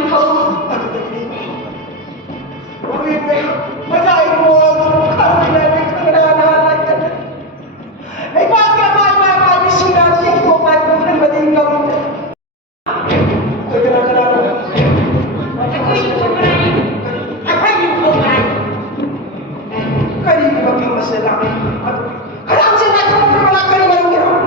ikaw. Ulitin, masahin mo ang karabinan ko na nanahalay ka na. Ay, bakit ka ba makakabis yung natin ko kahit mo na maling gawin? Kaya ka na. Ako yung kumay. Ako yung kumay. Kaya hindi ba kang masalakin? Kaya ang sinabi mo na wala ka rin ngayon ginawa.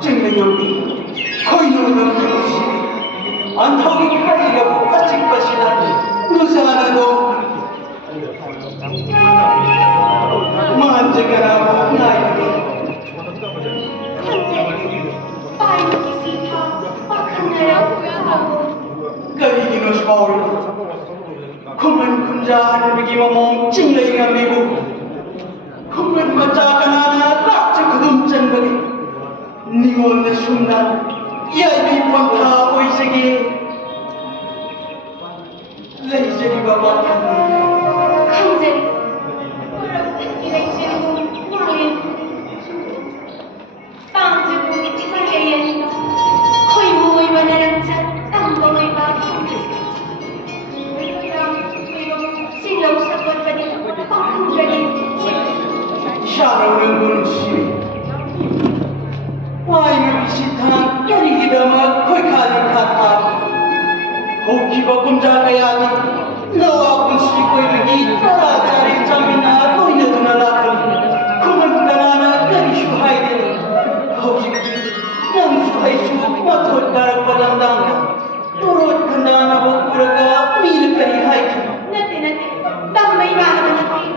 정말 여기 거의 없는 것이 안타기 칼이라고 빠질 것이나 누사하나도 만져가라고 나에게 Kaligino Paul, kuman kunjaan bagi momong cinglay ng bibo, kuman mataka na raksa kudum chan bagi, ningon na sumna, iyay may pangka ko'y sige, lay sige babakan. 강제 이래지고 나의 빵지고 나의 거의 모이와 나랑 짠 땅봉의 밥 신경 사건까지 빵꾸까지 Siya ng bunsi. Ay mabisitang yarigidama ko'y kalikatan. Hoki ba kumjakayani, lawa bunsi ko'y magiging para-cari jamin na ko'y nadunalakon. Kumantanana kani syuhay din. Hoki nang syuhay syuk matod darag padamdang ka. Turot ka na nabukuraga mil karihay ka. 나한테 땀may 말하면 나한테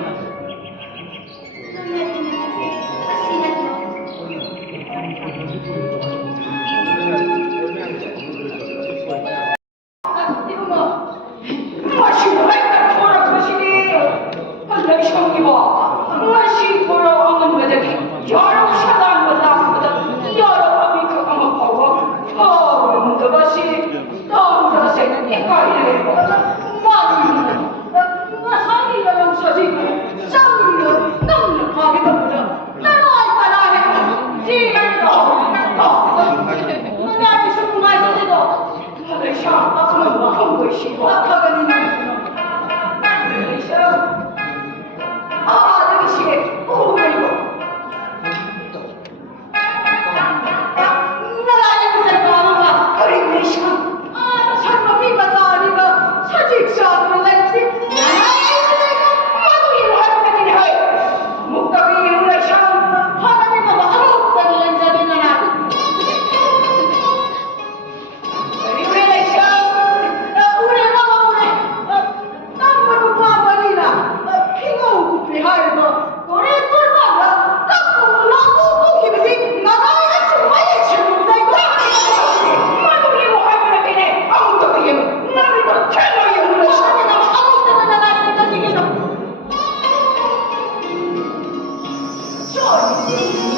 John!